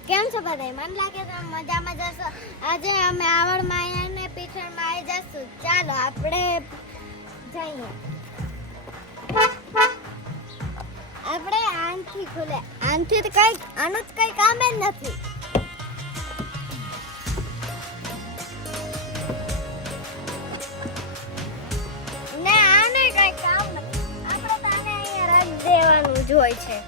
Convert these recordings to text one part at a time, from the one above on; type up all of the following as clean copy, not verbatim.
કેમ છો બધા? મને લાગે તમે મજામાં જશો. આજે અમે આવડમાં અને પીઠળમાં આવી જશું. ચાલો આપણે જઈએ. આપણે આનથી ખુલે, આનથી તો કઈ આનું જ કઈ કામ જ નથી. ને આને કઈ કામ નથી. આપણે તો આને અહીંયા રાખી દેવાનું જ હોય છે.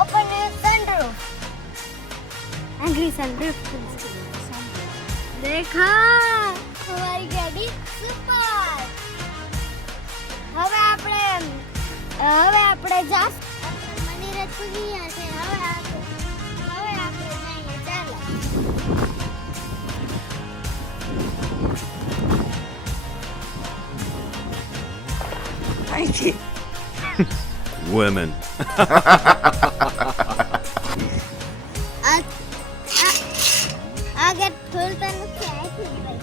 Open your sunroof. Angry sunroof. देखा हमारी गाड़ी सुपर. હવે આપણે જાસ મંદિરે પૂજી ગયા છે. હવે આપણે જઈએ. ચાલો. Thank you. Women. आगे खुलता नहीं है खुल गई.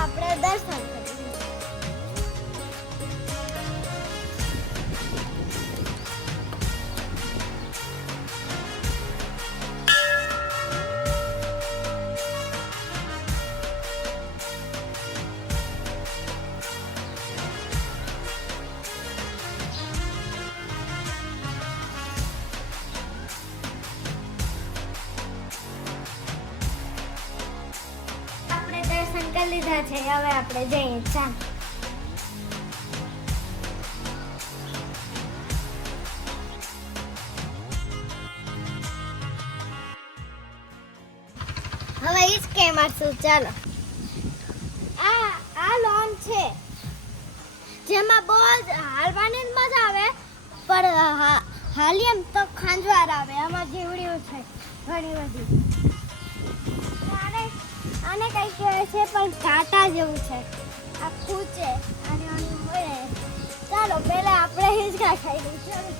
આપણે દર્શન કરીએ. દર્શન કરી લીધા છે. હવે આપણે જઈએ. ચાલ. હવે ઈ જ કે મારશું. ચાલો. આ લોન છે જેમાં બહુ જ હાલવાની જ મજા આવે, પણ હાલીએમ તો ખાંજવાર આવે. આમાં જીવડીઓ છે ઘણી બધી. આને કઈ કહેવાય છે પણ કાંટા જેવું છે. આ ખૂચે અને આને મળે. ચાલો પહેલા આપણે હિંચકા ખાઈ લઈએ. ચાલો.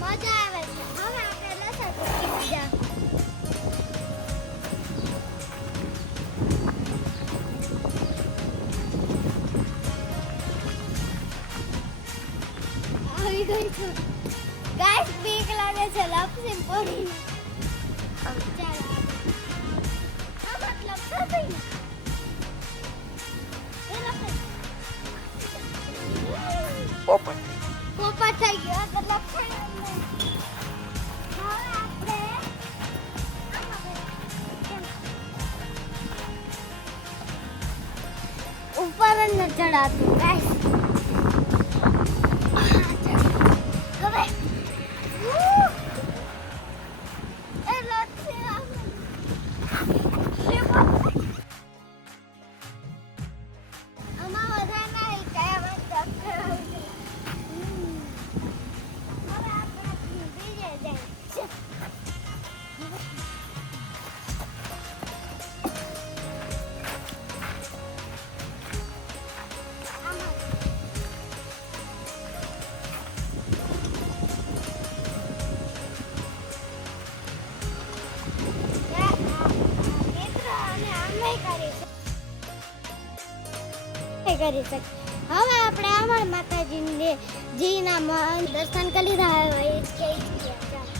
મજા આવે છે. હવે આપણે લસણ પૂરી બીજા ગાઈસ બીક લાગે છે. લપસી પડી. ચાલો. આ મતલબ થઈ Open. પોપટ થઈ ગયો. મતલબ હવે આપણે ઉપર જ ન ચડાતું ગાઈસ. એન્જોય કરી શકીએ. હવે આપણે આમણ માતાજીને જીના દર્શન કરી લીધા હવે એ જ કહી છીએ. ચાલો.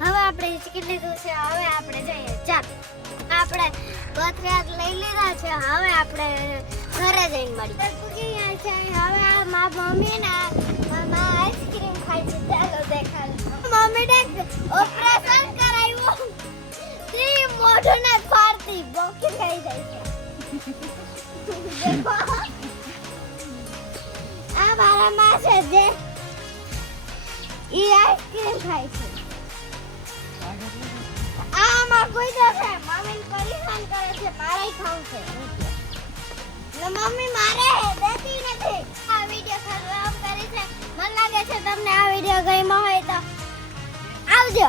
હવે આપણે હિચકી લીધું છે હવે આપણે જઈએ. ચાલ આપણે પથરાત લઈ લીધા છે હવે આપણે ઘરે જઈને મળીએ. પૂગી ગયા છે હવે આ મારા મમ્મી ના મામા આઈસ્ક્રીમ ખાય છે. ચાલો દેખાડો. મમ્મીને ઓપરેશન કરાવ્યું તે મોઢું ના ફાડતી બોકી થઈ જાય છે. દેખો આ મારા માં છે જે ઈ આઈસ્ક્રીમ ખાય છે. આમાં કોઈ તો છે મમ્મી પરેશાન કરે છે મારે ખાવું છે ને મમ્મી મારે દેતી નથી. આ વિડિયો ખરાબ કરી છે. મને લાગે છે તમને આ વિડિયો ગમ્યો હોય તો આવજો.